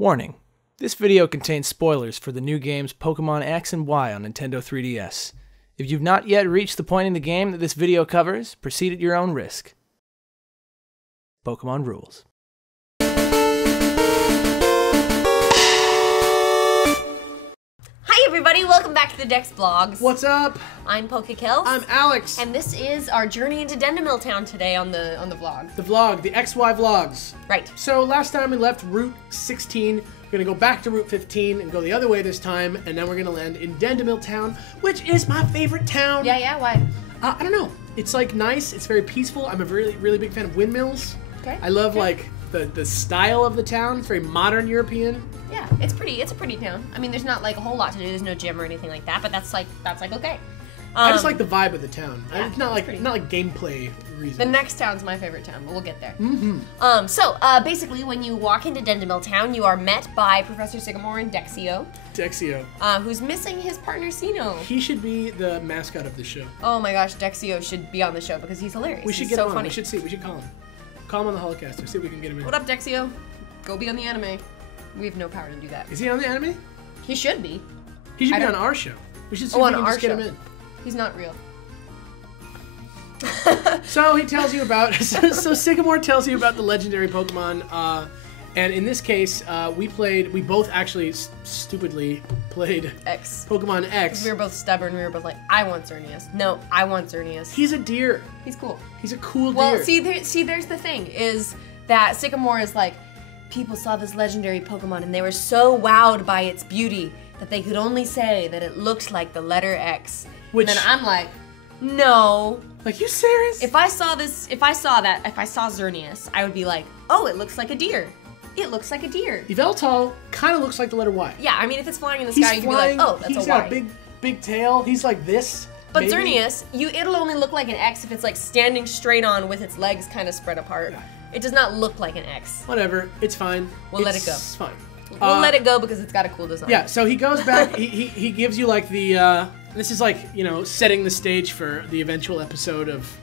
Warning: this video contains spoilers for the new games Pokemon X and Y on Nintendo 3DS. If you've not yet reached the point in the game that this video covers, proceed at your own risk. Pokemon rules. Hi everybody, welcome back to the Dex Vlogs. What's up? I'm PokeKills. I'm Alex. And this is our journey into Dendemil Town today on the vlog. The vlog, the XY vlogs. Right. So last time we left Route 16. We're gonna go back to Route 15 and go the other way this time, and then we're gonna land in Dendemil Town, which is my favorite town. Yeah, why? I don't know. It's like nice. It's very peaceful. I'm a really big fan of windmills. Okay. I love like the style of the town. It's very modern European. Yeah, it's pretty. It's a pretty town. I mean, there's not like a whole lot to do. There's no gym or anything like that, but that's like okay. I just like the vibe of the town. Yeah, it's not like pretty. not like gameplay reasons. The next town's my favorite town, but we'll get there. Mm-hmm. So basically, when you walk into Dendemil Town, you are met by Professor Sycamore and Dexio. Dexio. Who's missing his partner Sinnoh. He should be the mascot of the show. Oh my gosh, Dexio should be on the show because he's hilarious. We should he's get so him on. funny. We should call him. Call him on the Holocaster. See if we can get him in. What up, Dexio? Go be on the anime. We have no power to do that. Is he on the anime? He should be. He should be on our show. We should see if we can just get him in. He's not real. So he tells you about. So Sycamore tells you about the legendary Pokemon, and in this case, we both actually stupidly played X. Pokemon X. We were both stubborn. We were both like, I want Xerneas. No, I want Xerneas. He's a deer. He's cool. He's a cool deer. Well, see, there's the thing is that Sycamore is like, people saw this legendary Pokemon and they were so wowed by its beauty that they could only say that it looked like the letter X. Which, and then I'm like, no. Like, you serious? If I saw Xerneas, I would be like, oh, it looks like a deer. It looks like a deer. Yveltal kind of looks like the letter Y. Yeah, I mean, if it's flying in the sky, you can be like, oh, that's a Y. He's got a big tail. He's like this. But maybe. Xerneas, it'll only look like an X if it's like standing straight on with its legs kind of spread apart. Yeah. It does not look like an X. Whatever, it's fine. We'll let it go. It's fine. We'll let it go because it's got a cool design. Yeah, so he goes back, he gives you like the, this is like, you know, setting the stage for the eventual episode of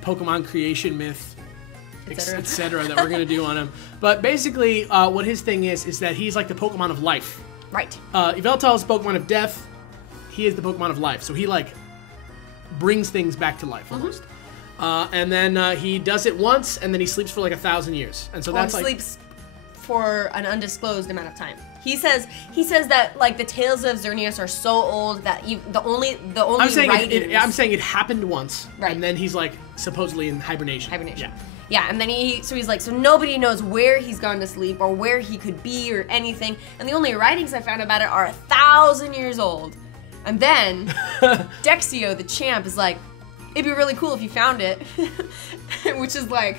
Pokemon Creation Myth, etc. that we're going to do on him. But basically, what his thing is that he's like the Pokemon of life. Right. Yveltal is the Pokemon of death. He is the Pokemon of life. So he like brings things back to life almost. And then he does it once, and then he sleeps for like 1,000 years. And so that's like sleeps for an undisclosed amount of time. He says that like the tales of Xerneas are so old that the only I'm saying writings. I'm saying it happened once, right. And then he's like supposedly in hibernation. Yeah, and then he's like, so nobody knows where he's gone to sleep or where he could be or anything. And the only writings I found about it are 1,000 years old. And then Dexio, the champ, is like, it'd be really cool if you found it. Which is like,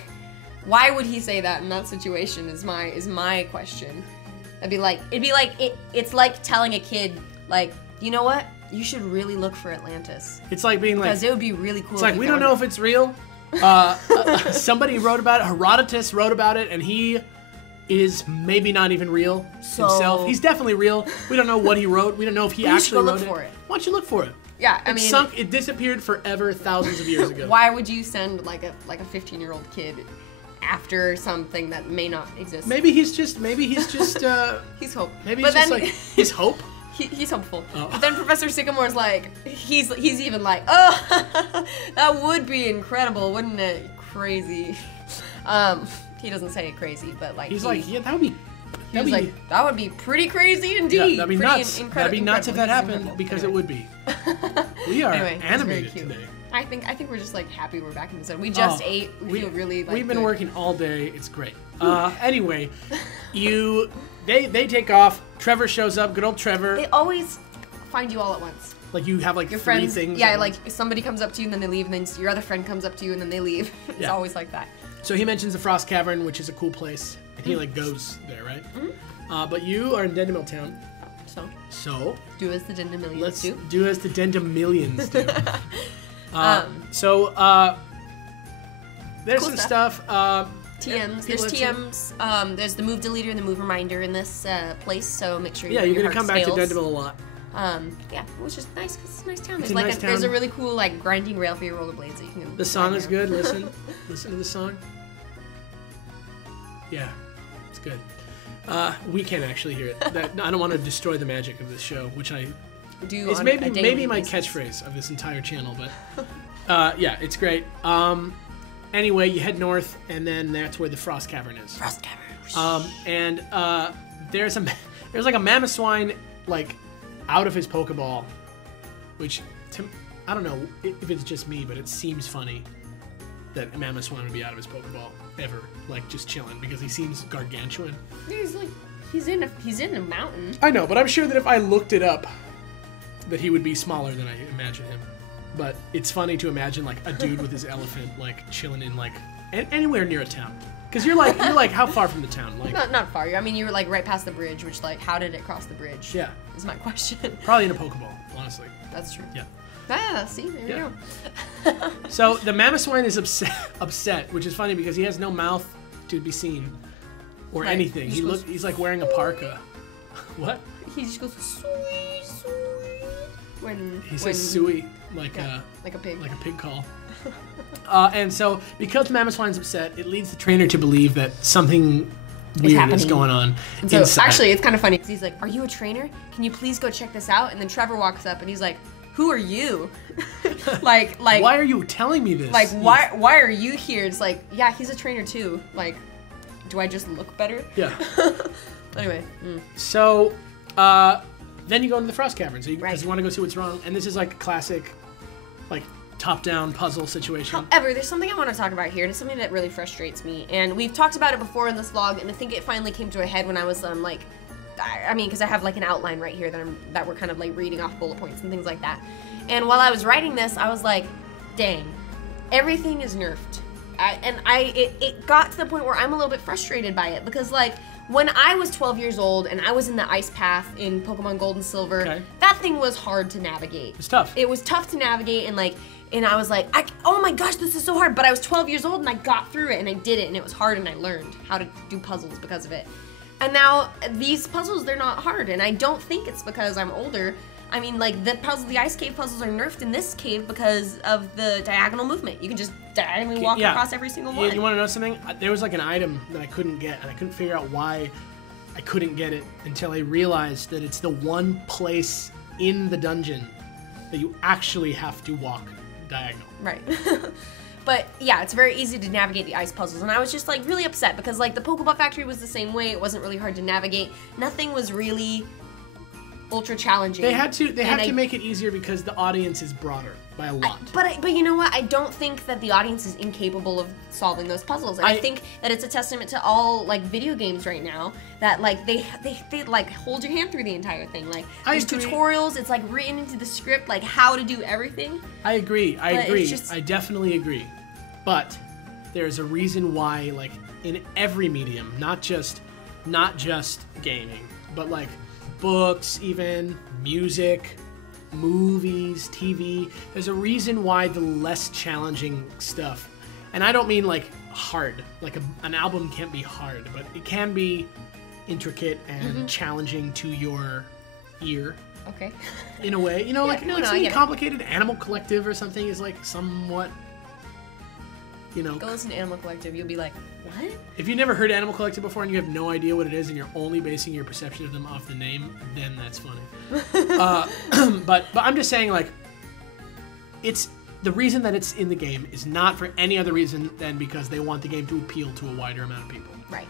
why would he say that in that situation is my question. It's like telling a kid, like, you know what? You should really look for Atlantis. It's like being like, because it would be really cool. It's like, we don't know if it's real. Somebody wrote about it. Herodotus wrote about it, and he is maybe not even real himself. He's definitely real. We don't know what he wrote. We don't know if he actually wrote it. For it. Why don't you look for it? Yeah, I mean, it disappeared forever, thousands of years ago. Why would you send like a 15-year-old kid after something that may not exist? Maybe he's just he's hope. Maybe he's just like his hope. He's hopeful. Oh. But then Professor Sycamore's like, he's even like, oh, that would be incredible, wouldn't it? Crazy. He doesn't say it crazy, but like he's like, yeah, that would be. That would be pretty crazy indeed. Yeah, that'd be nuts. That'd be nuts if that happened because it would be. We are animated today. I think we're just like happy we're back in the zone. We just ate. We feel really like we've been working all day. It's great. Anyway, they take off. Trevor shows up. Good old Trevor. They always find you all at once. Like you have like your three friends, things. Yeah, like somebody comes up to you and then they leave, and then your other friend comes up to you and then they leave. It's always like that. So he mentions the Frost Cavern, which is a cool place, and he like goes there, right? But you are in Dendemil Town. So do as the Dendemillions let's do. Do as the Dendemillions do. There's cool some stuff. TMs. There's TMs. There's the move deleter and the move reminder in this place, so make sure you you're gonna come back to Dendemil a lot. Yeah, which is nice because it's a nice town. It's a nice town. There's a really cool like grinding rail for your rollerblades that you can. The song is good. Listen to the song. Yeah, it's good. We can't actually hear it. I don't want to destroy the magic of this show, which I Do it's on maybe a daily my basis. catchphrase of this entire channel. But yeah, it's great. Anyway, you head north, and then that's where the Frost Cavern is. Frost Cavern. And there's like a Mamoswine like out of his Pokeball, which I don't know if it's just me, but it seems funny that a Mamoswine would be out of his Pokeball ever, like just chilling, because he seems gargantuan. He's in a mountain. I know, but I'm sure that if I looked it up, that he would be smaller than I imagine him. But it's funny to imagine like a dude with his elephant like chilling in like anywhere near a town. Because you're like how far from the town? Like Not far. I mean, you were like right past the bridge, which like how did it cross the bridge? Yeah. Is my question. Probably in a Pokeball, honestly. That's true. Yeah. Ah, see, there Yeah. you go. So the Mamoswine is upset, which is funny because he has no mouth to be seen or Right. anything. He just goes, He's like wearing a parka. What? He just goes sui sui when He says "sui" like like a pig. like a pig call. And so because Mamoswine's upset, it leads the trainer to believe that something weird is happening. going on And so inside. actually, it's kind of funny because he's like, "Are you a trainer? Can you please go check this out?" And then Trevor walks up and he's like, "Who are you?" like why are you telling me this? like why are you here? It's like, yeah, he's a trainer too. Like, do I just look better? Yeah. Anyway. So, then you go into the Frost Cavern, because Right. you want to go see what's wrong. And this is like a classic, like top-down puzzle situation. However, there's something I want to talk about here, and it's something that really frustrates me. And we've talked about it before in this vlog, and I think it finally came to a head when I was like, I mean, because I have like an outline right here that we're kind of like reading off bullet points and things like that. And while I was writing this, I was like, dang, everything is nerfed. It got to the point where I'm a little bit frustrated by it, because like when I was 12 years old and I was in the ice path in Pokemon Gold and Silver, Okay. that thing was hard to navigate. It's tough. It was tough to navigate, and I was like, oh my gosh, this is so hard. But I was 12 years old and I got through it and I did it, and it was hard, and I learned how to do puzzles because of it. And now these puzzles, they're not hard, and I don't think it's because I'm older. I mean, like the ice cave puzzles are nerfed in this cave because of the diagonal movement. You can just diagonally walk across every single one. Yeah, you want to know something? There was like an item that I couldn't get, and I couldn't figure out why I couldn't get it until I realized that it's the one place in the dungeon that you actually have to walk diagonal. Right. But yeah, it's very easy to navigate the ice puzzles, and I was just like really upset because like the Pokeball Factory was the same way. It wasn't really hard to navigate. Nothing was really ultra challenging. They had to make it easier because the audience is broader by a lot. But you know what? I don't think that the audience is incapable of solving those puzzles. And I think that it's a testament to all like video games right now that like they like hold your hand through the entire thing. Like there's tutorials. It's like written into the script like how to do everything. I agree. Just, I definitely agree. But there's a reason why, like in every medium, not just gaming, but like books, even music, movies, TV. There's a reason why the less challenging stuff, and I don't mean like hard, like an album can't be hard, but it can be intricate and challenging to your ear. Okay. In a way, you know, like something I get complicated. Animal Collective or something is like somewhat, you know. Go listen to Animal Collective. You'll be like, what? If you've never heard Animal Collective before and you have no idea what it is and you're only basing your perception of them off the name, then that's funny. But I'm just saying, like, it's the reason that it's in the game is not for any other reason than because they want the game to appeal to a wider amount of people. Right.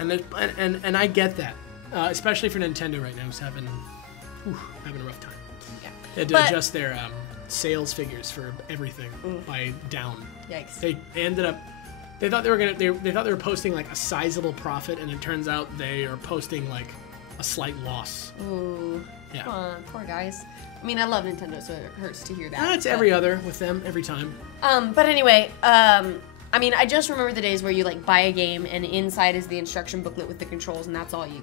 And I get that, especially for Nintendo right now, who's having a rough time. Yeah. They had to adjust their sales figures for everything by down. Yikes. They ended up. They thought they were posting like a sizable profit, and it turns out they are posting like a slight loss. Ooh. Yeah. Come on, poor guys. I mean, I love Nintendo, so it hurts to hear that. It's every other with them every time. But anyway, I mean, I just remember the days where you like buy a game and inside is the instruction booklet with the controls, and that's all you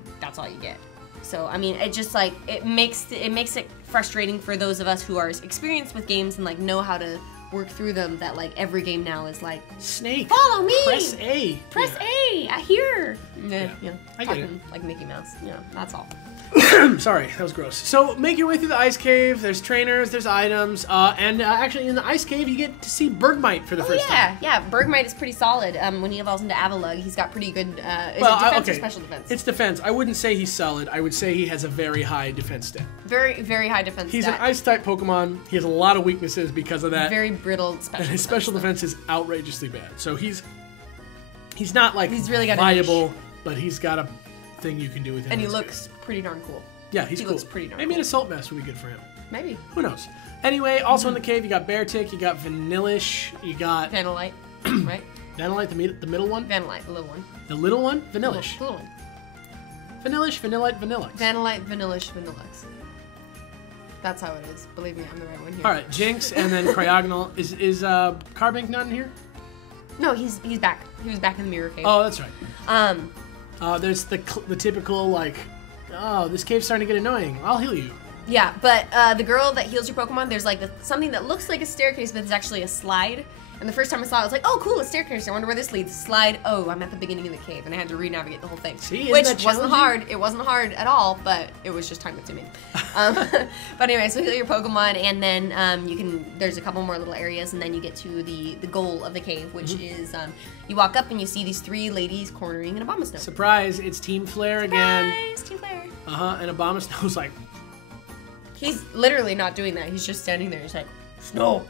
get. So I mean, it just like it makes it frustrating for those of us who are experienced with games and like know how to work through them that like every game now is like Snake. follow me. Press A. Press Yeah. A. I hear. Yeah, I get it. talking like Mickey Mouse. Yeah, that's all. Sorry, that was gross. So make your way through the ice cave. There's trainers, there's items, and actually in the ice cave you get to see Bergmite for the first time. Yeah. Bergmite is pretty solid. When he evolves into Avalugg, he's got pretty good. Is it defense or special defense? It's defense. I wouldn't say he's solid. I would say he has a very high defense stat. Very, very high defense. He's stat. an ice type Pokemon. He has a lot of weaknesses because of that. Very brittle special. And his special defense is outrageously bad. So he's not like He's really got a viable, but he's got a thing you can do with him. And he that's looks good. pretty darn cool. Yeah, he's he cool. looks pretty darn Maybe cool. an Assault Vest would be good for him. Maybe. Who knows? Anyway, also in the cave you got Beartic, you got Vanillish, you got Vanillite, right? Vanillite, the middle one. Vanillite, the little one. The little one, Vanillish. The little one. Vanillish, Vanillite, Vanillix. Vanillite, Vanillish, Vanillix. That's how it is. Believe me, I'm the right one here. All right, Jinx, and then Cryogonal. Is Carbink not in here? No, he's back. He was back in the Mirror Cave. Oh, that's right. There's the typical like, oh, this cave's starting to get annoying. I'll heal you. Yeah, but the girl that heals your Pokemon, there's like something that looks like a staircase, but it's actually a slide. And the first time I saw it, I was like, oh, cool, a staircase. I wonder where this leads. Slide. Oh, I'm at the beginning of the cave, and I had to re-navigate the whole thing. See, isn't which that wasn't challenging? hard. It wasn't hard at all, but it was just time consuming. But anyway, so heal your Pokemon, and then there's a couple more little areas, and then you get to the goal of the cave, which is you walk up and you see these 3 ladies cornering an Abomasnow. Surprise! It's Team Flare again. Surprise, Team Flare. And Abomasnow's like, He's literally not doing that. He's just standing there. He's like, Snow.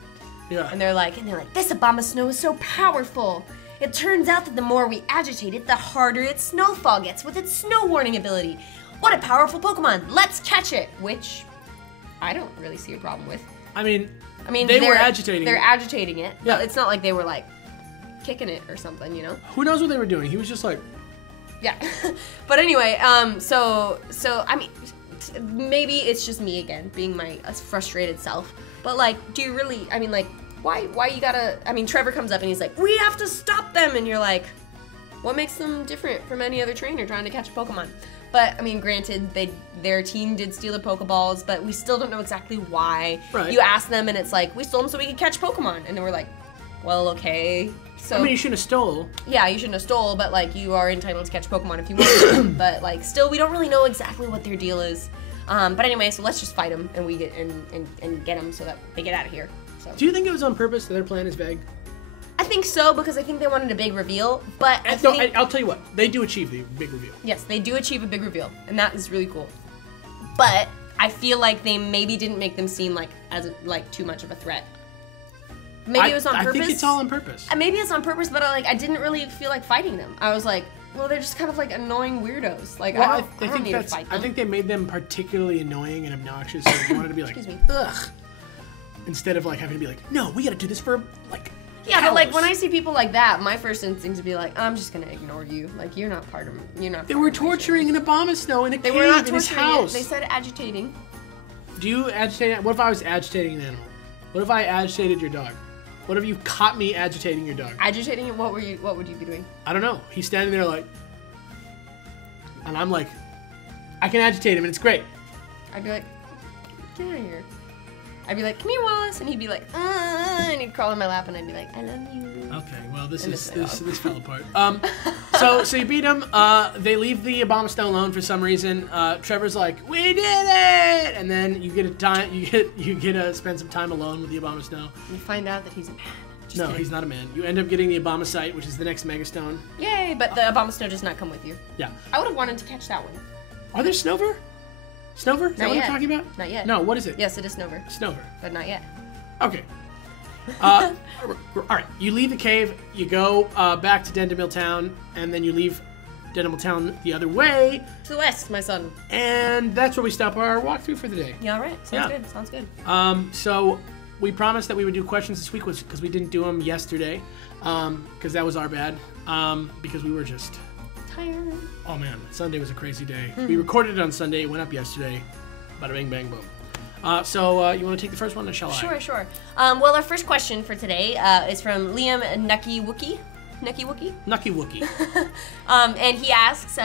yeah. And they're like, this Abomasnow is so powerful. It turns out that the more we agitate it, the harder its snowfall gets with its snow warning ability. What a powerful Pokemon. Let's catch it. Which I don't really see a problem with. I mean, they they were were agitating. They're agitating it. Yeah. But it's not like they were like kicking it or something, you know? Who knows what they were doing? He was just like, Yeah. But anyway, so I mean, maybe it's just me again, being my frustrated self. But like, do you really? I mean, like, why you gotta? I mean, Trevor comes up and he's like, we have to stop them, and you're like, what makes them different from any other trainer trying to catch a Pokemon? But I mean, granted, their team did steal the Pokeballs, but we still don't know exactly why. Right. You ask them, and it's like, we stole them so we could catch Pokemon, and then we're like, well, okay. So I mean, you shouldn't have stole. yeah, you shouldn't have stole, but like you are entitled to catch Pokemon if you want to. But like, still, we don't really know exactly what their deal is. But anyway, so let's just fight them and we get and get them so that they get out of here. So Do you think it was on purpose that their plan is vague? I think so because I think they wanted a big reveal. But I'll tell you what, they do achieve the big reveal. yes, they do achieve a big reveal, and that is really cool. But I feel like they maybe didn't make them seem like too much of a threat. Maybe it was on purpose. I think it's all on purpose. Maybe it's on purpose, but I didn't really feel like fighting them. I was like, well, they're just kind of like annoying weirdos. Like, Well, I don't need to fight them. I think they made them particularly annoying and obnoxious, so they wanted to be like, Excuse me. ugh. Instead of like having to be like, no, we gotta do this for like. Yeah, but like when I hours." see people like that, my first instinct is to be like, I'm just gonna ignore you. Like you're not part of. You're not. They part were of my shit. torturing an Abomasnow in a They cave were not in his torturing house. it. They said agitating. Do you agitate? What if I was agitating an animal? What if I agitated your dog? What if you caught me agitating your dog? Agitating it. What would you be doing? I don't know. He's standing there like, and I'm like, I can agitate him and it's great. I'd be like, get out of here. I'd be like, come here, Wallace, and he'd be like, and he'd crawl in my lap, and I'd be like, I love you. Okay, well this And is it's this fell apart. So you beat him. They leave the Abomasnow alone for some reason. Trevor's like, we did it, and then you get to spend some time alone with the Abomasnow. You find out that he's a man. Just No, kidding. he's not a man. You end up getting the Abomasite, which is the next Megastone. Yay! But the Abomasnow does not come with you. Yeah. I would have wanted to catch that one. Are there Snover? Snover? Is that Not what yet. I'm talking about? Not yet. No, what is it? Yes, it is Snover, Snover. but not yet. Okay. All right. You leave the cave. You go back to Dendemil Town, and then you leave Dendemil Town the other way, To the west, my son. and that's where we stop our walkthrough for the day. Yeah, all right. Sounds Yeah. good. Sounds good. So we promised that we would do questions this week because we didn't do them yesterday, because that was our bad. Because we were just, Tired. oh man, Sunday was a crazy day. We recorded it on Sunday. It went up yesterday. Bada bing, bang, boom. So you want to take the first one, or shall I? Sure. Well, our first question for today is from Liam Nucky Wookie. Nucky Wookie. Nucky Wookie. And he asks,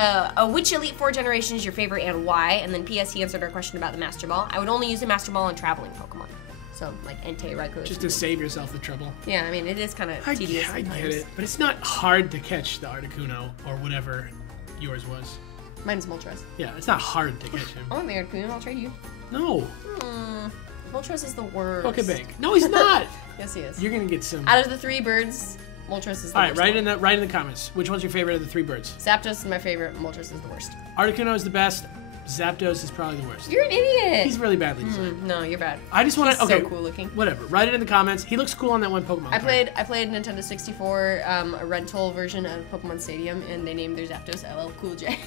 which Elite Four generation is your favorite and why? And then P.S. he answered our question about the Master Ball. I would only use a Master Ball on traveling Pokemon. So like Entei, Raikou. Just to save yourself the trouble. Yeah, I mean it is kind of tedious. I sometimes. get it, but it's not hard to catch the Articuno or whatever yours was. Mine's Moltres. Yeah, it's not hard to catch him. I want the Articuno. I'll trade you. No. Moltres is the worst. Pokebank. No, he's not. Yes, he is. You're gonna get some. Out of the 3 birds, Moltres is the All right, worst. write in the comments. Which one's your favorite of the 3 birds? Zapdos is my favorite. Moltres is the worst. Articuno is the best. Zapdos is probably the worst. You're an idiot. He's really badly designed. No, you're bad. I just want He's to. Okay, so cool looking. Whatever. Write it in the comments. He looks cool on that one Pokemon. I card. played Nintendo 64, a rental version of Pokemon Stadium, and they named their Zapdos LL Cool J.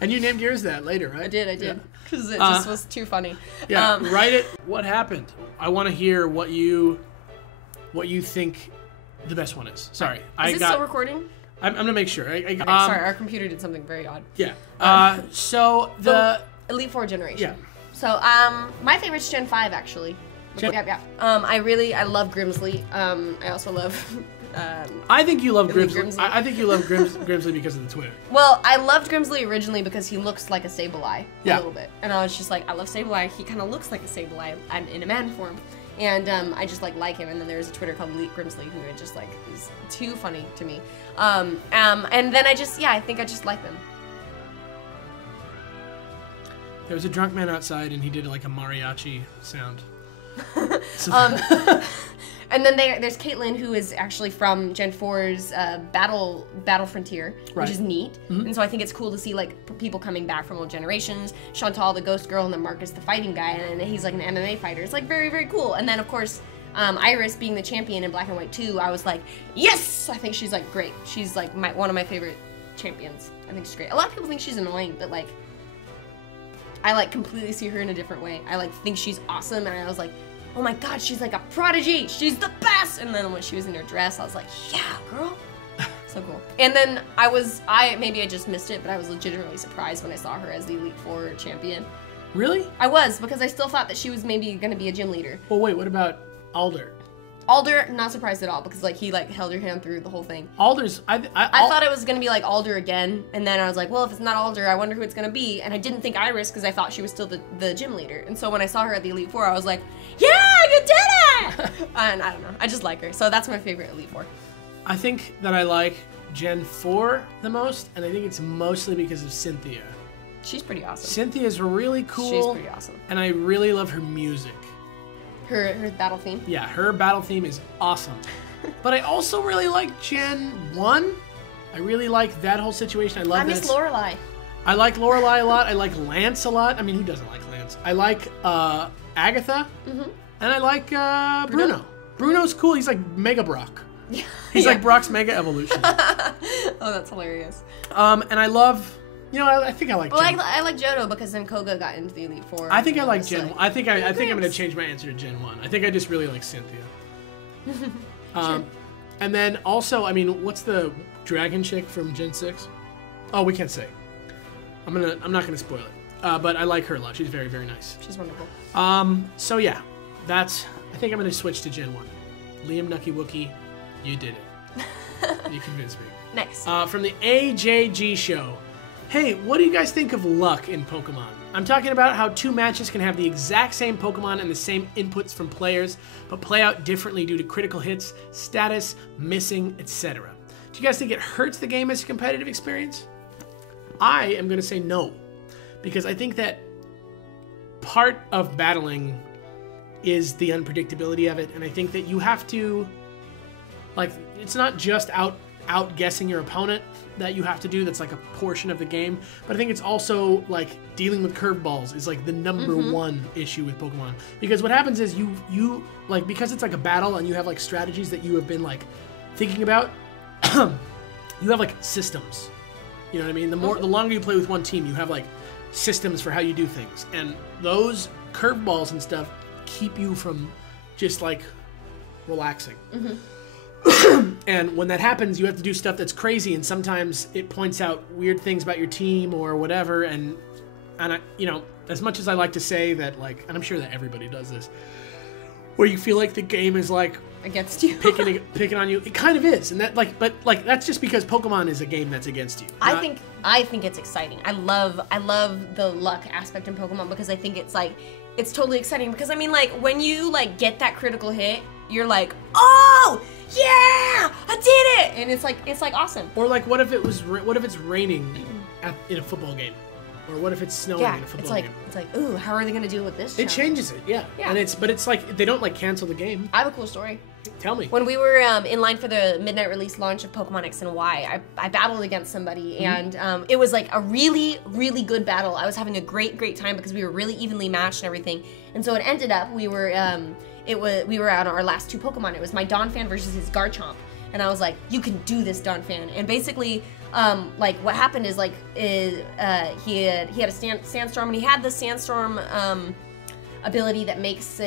And you named yours that later, right? I did. Yeah. Because it just was too funny. Yeah. Write it. What happened? I want to hear what you think the best one is. Sorry, Is it still recording? I'm gonna make sure. Sorry, our computer did something very odd. Yeah. So the Elite Four generation. Yeah. So my favorite's Gen 5 actually. Yeah. I love Grimsley. I also love. I think you love Elite Grimsley. Grimsley. I think you love Grimsley because of the Twitter. Well, I loved Grimsley originally because he looks like a Sableye a Yeah. little bit, and I was just like, I love Sableye. He kind of looks like a Sableye. I'm in a man form. And I just like him. And then there's a Twitter called Elite Grimsley who just like is too funny to me. And then I think I just like them. There was a drunk man outside, and he did like a mariachi sound. And then there's Caitlyn, who is actually from Gen 4's Battle Frontier, Right. which is neat. And so I think it's cool to see like people coming back from old generations. Chantal, the ghost girl, and then Marcus, the fighting guy, and he's like an MMA fighter. It's like very, very cool. And then of course, Iris being the champion in Black and White 2, I was like, yes! I think she's like great. She's like one of my favorite champions. I think she's great. A lot of people think she's annoying, but like, I like completely see her in a different way. I like think she's awesome, and I was like, oh my god, she's like a prodigy. She's the best. And then when she was in her dress, I was like, yeah, girl. So cool. And then maybe I just missed it, but I was legitimately surprised when I saw her as the Elite Four champion. Really? I was, because I still thought that she was maybe going to be a gym leader. Well, wait. What about Alder? Alder, not surprised at all, because like he like held her hand through the whole thing. Alder's. I thought it was going to be like Alder again, and then I was like, well, if it's not Alder, I wonder who it's going to be. And I didn't think Iris, because I thought she was still the gym leader. And so when I saw her at the Elite Four, I was like, yeah, you did it! And I don't know, I just like her. So that's my favorite Elite Four. I think that I like Gen 4 the most, and I think it's mostly because of Cynthia. She's pretty awesome. Cynthia's really cool. She's pretty awesome. And I really love her music. Her battle theme. Yeah, her battle theme is awesome. But I also really like Gen 1. I really like that whole situation. I love I miss Lorelei. I like Lorelei a lot. I like Lance a lot. I mean, who doesn't like Lance? I like Agatha. And I like Bruno. Bruno's cool. He's like Mega Brock. He's like Brock's Mega Evolution. Oh, that's hilarious. And I love... You know, I think I like Gen 1. I like Johto because then Koga got into the Elite Four. I think I like Gen 1. I think I'm Gramps. going to change my answer to Gen 1. I think I just really like Cynthia. Sure. And then also, I mean, what's the dragon chick from Gen 6? Oh, we can't say. I'm not gonna spoil it. But I like her a lot. She's very, very nice. She's wonderful. So yeah, I think I'm gonna switch to Gen 1. Liam Nucky Wookie, you did it. You convinced me. Next. From the AJG show. Hey, what do you guys think of luck in Pokemon? I'm talking about how 2 matches can have the exact same Pokemon and the same inputs from players, but play out differently due to critical hits, status, missing, etc. Do you guys think it hurts the game as a competitive experience? I am going to say no, because I think that part of battling is the unpredictability of it, and I think that you have to, like, it's not just outguessing your opponent that you have to do. That's like a portion of the game, but I think it's also like dealing with curveballs is like the number one issue with Pokemon, because what happens is you like, because it's like a battle and you have like strategies that you have been like thinking about. You have like systems, you know what I mean? The longer you play with one team, you have like systems for how you do things, and those curveballs and stuff keep you from just like relaxing. And when that happens, you have to do stuff that's crazy, and sometimes it points out weird things about your team or whatever. And I, you know, as much as I like to say that, like, and I'm sure that everybody does this, where you feel like the game is like against you, picking on you, it kind of is, and that like, but like that's just because Pokemon is a game that's against you. I think it's exciting. I love the luck aspect in Pokemon because I think it's like it's totally exciting because I mean, like, when you like get that critical hit, you're like, oh yeah, I did it, and it's like awesome. Or like, what if it's raining in a football game, or what if it's snowing in a football game? It's like, ooh, how are they gonna deal with this? It changes it, yeah. And it's like they don't like cancel the game. I have a cool story. Tell me. When we were in line for the midnight release launch of Pokemon X and Y, I battled against somebody, and it was like a really, really good battle. I was having a great time because we were really evenly matched and everything. And so it ended up we were on our last 2 Pokemon. It was my Donphan versus his Garchomp, and I was like, "You can do this, Donphan." And basically, like what happened is like he had a sandstorm, and he had the sandstorm ability that makes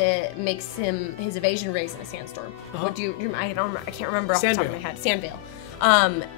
him his evasion raise in a sandstorm. What do you? I can't remember off the top of my head. Sandvale.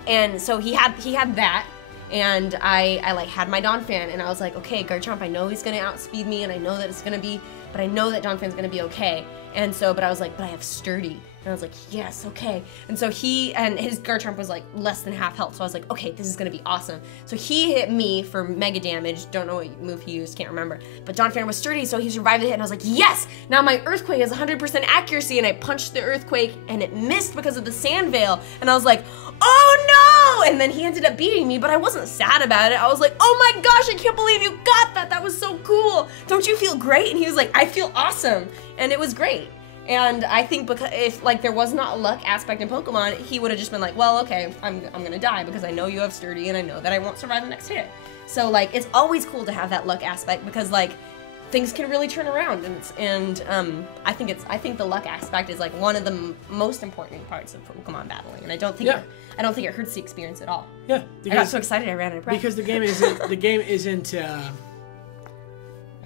And so he had that, and I like had my Donphan, and I was like, okay, Garchomp, I know he's gonna outspeed me, and I know that it's gonna be, but I know that Donphan's gonna be okay. And so, but I was like, but I have Sturdy. And I was like, yes, okay. And so his Garchomp was like less than half health. So I was like, okay, this is gonna be awesome. So he hit me for mega damage. Don't know what move he used, can't remember. But Donphan was Sturdy, so he survived the hit. And I was like, yes! Now my Earthquake has 100% accuracy. And I punched the Earthquake and it missed because of the Sand Veil. And I was like, oh no! And then he ended up beating me, but I wasn't sad about it. I was like, oh my gosh, I can't believe you got that. That was so cool. Don't you feel great? And he was like, I feel awesome. And it was great. And I think because if like there was not a luck aspect in Pokemon, he would have just been like, well, okay, I'm gonna die because I know you have Sturdy and I know that I won't survive the next hit. So like it's always cool to have that luck aspect because like things can really turn around, and I think the luck aspect is like one of the most important parts of Pokemon battling, and I don't think it hurts the experience at all. Yeah, I got so excited I ran out of breath. Because the game isn't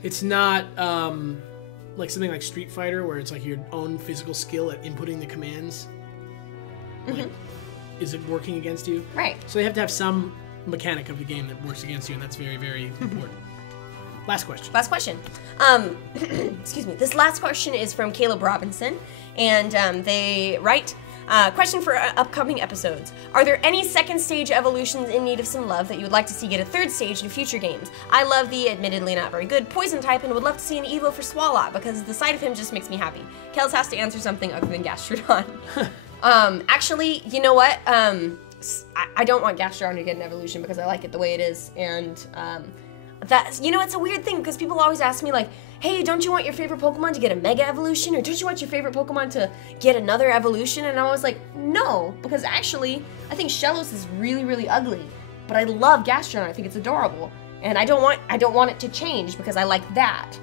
it's not like something like Street Fighter where it's like your own physical skill at inputting the commands. Like, is it working against you? Right. So they have to have some mechanic of the game that works against you, and that's very, very important. Last question. Last question. Excuse me. This last question is from Caleb Robinson, and they write, question for upcoming episodes. Are there any second stage evolutions in need of some love that you would like to see get a third stage in future games? I love the admittedly not very good poison type and would love to see an Evo for Swalot because the sight of him just makes me happy. Kels has to answer something other than Gastrodon. Actually, you know what? I don't want Gastrodon to get an evolution because I like it the way it is, and that, you know, it's a weird thing because people always ask me like, hey, don't you want your favorite Pokemon to get a Mega Evolution, or don't you want your favorite Pokemon to get another evolution? And I was like, no, because actually, I think Shellos is really, really ugly, but I love Gastrodon. I think it's adorable, and I don't want it to change because I like that.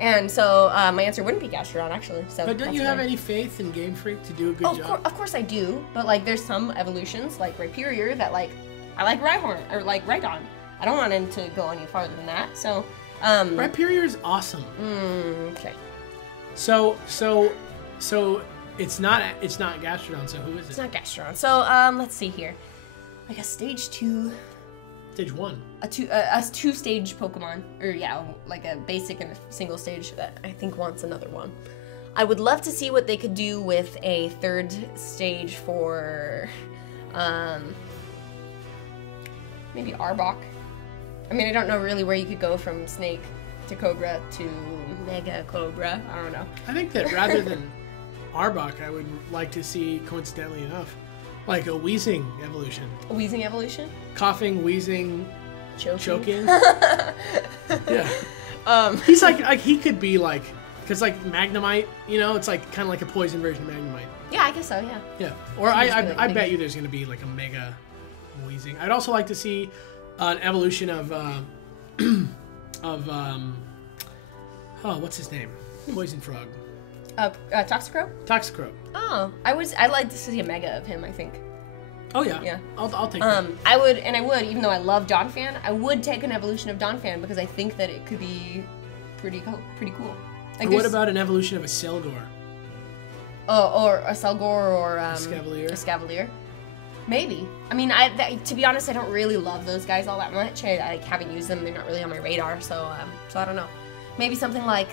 And so my answer wouldn't be Gastrodon, actually. So, but don't you have any faith in Game Freak to do a good job? Of course I do, but like there's some evolutions like Rhyperior that like I like Rhyhorn or like Rhydon. I don't want him to go any farther than that. So Rhyperior is awesome. Okay. So it's not Gastrodon. So who is it? It's not Gastrodon. So let's see here. Like a stage 2. Stage 1. A 2-stage Pokemon, or yeah, like a basic and a single stage that I think wants another one. I would love to see what they could do with a third stage for maybe Arbok. I mean, I don't know really where you could go from Snake to Cobra to Mega Cobra. I don't know. I think that rather than Arbok, I would like to see, coincidentally enough, like a Weezing evolution. A Weezing evolution? Coughing, wheezing, choking. Yeah. He's like he could be like, because like Magnemite, you know, it's like kind of like a poison version of Magnemite. Yeah, I guess so. Yeah. Yeah. Or I bet you there's gonna be like a Mega Weezing. I'd also like to see an evolution of what's his name? Poison Frog. Toxicroak? Toxicroak. Oh, I'd like to see a Mega of him, I think. Oh yeah. Yeah. I'll take that. I would, even though I love Donphan, I would take an evolution of Donphan because I think that it could be pretty cool. Like what about an evolution of a Selgor? Oh, or a Selgor or a Scavalier. Maybe. I mean, to be honest, I don't really love those guys all that much. I haven't used them. They're not really on my radar. So I don't know. Maybe something like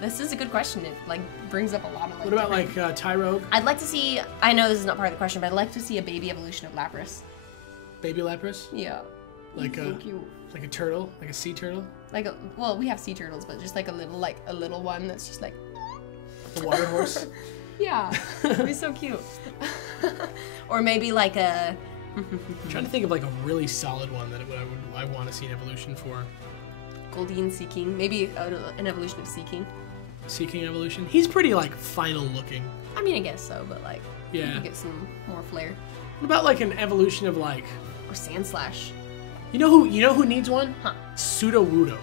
this is a good question. It like brings up a lot of like. What about like Tyrogue? I'd like to see. I know this is not part of the question, but I'd like to see a baby evolution of Lapras. Baby Lapras? Yeah. Like so a cute. like a turtle, like a sea turtle. Well, we have sea turtles, but just like a little one that's just like. The water horse. Yeah, it'd be so cute. Or maybe like a. I'm trying to think of like a really solid one that I want to see an evolution for. Goldeen Seeking. Maybe an evolution of Seeking. Seeking evolution. He's pretty like final looking. I mean, I guess so, but like, Yeah. you could get some more flair. What about like an evolution of like, Or Sandslash. you know who needs one? Huh. Sudowoodo.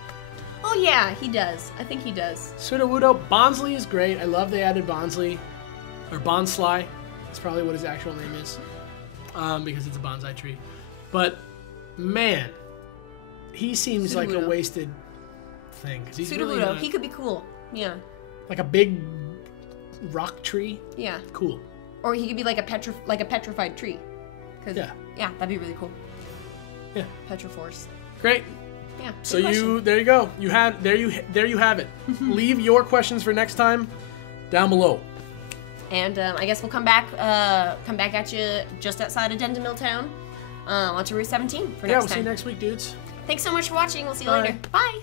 Oh yeah, he does. I think he does. Sudowoodo. Bonsly is great. I love they added Bonsly. Or Bonsly. That's probably what his actual name is. Because it's a bonsai tree. But, man, he seems like a Sudowoodo. wasted thing. 'Cause he's Sudowoodo, really not, he could be cool. Yeah. like a big rock tree. Yeah. Cool. Or he could be like a petrified tree. 'Cause, Yeah. Yeah, that'd be really cool. Yeah. Petroforce. Great. Yeah. So good question. there you go. There you have it. Leave your questions for next time down below. And I guess we'll come back at you just outside of Dendemil Town on to Route 17 for next Yeah, we'll time. see you next week, dudes. Thanks so much for watching. We'll see you Bye. later. Bye.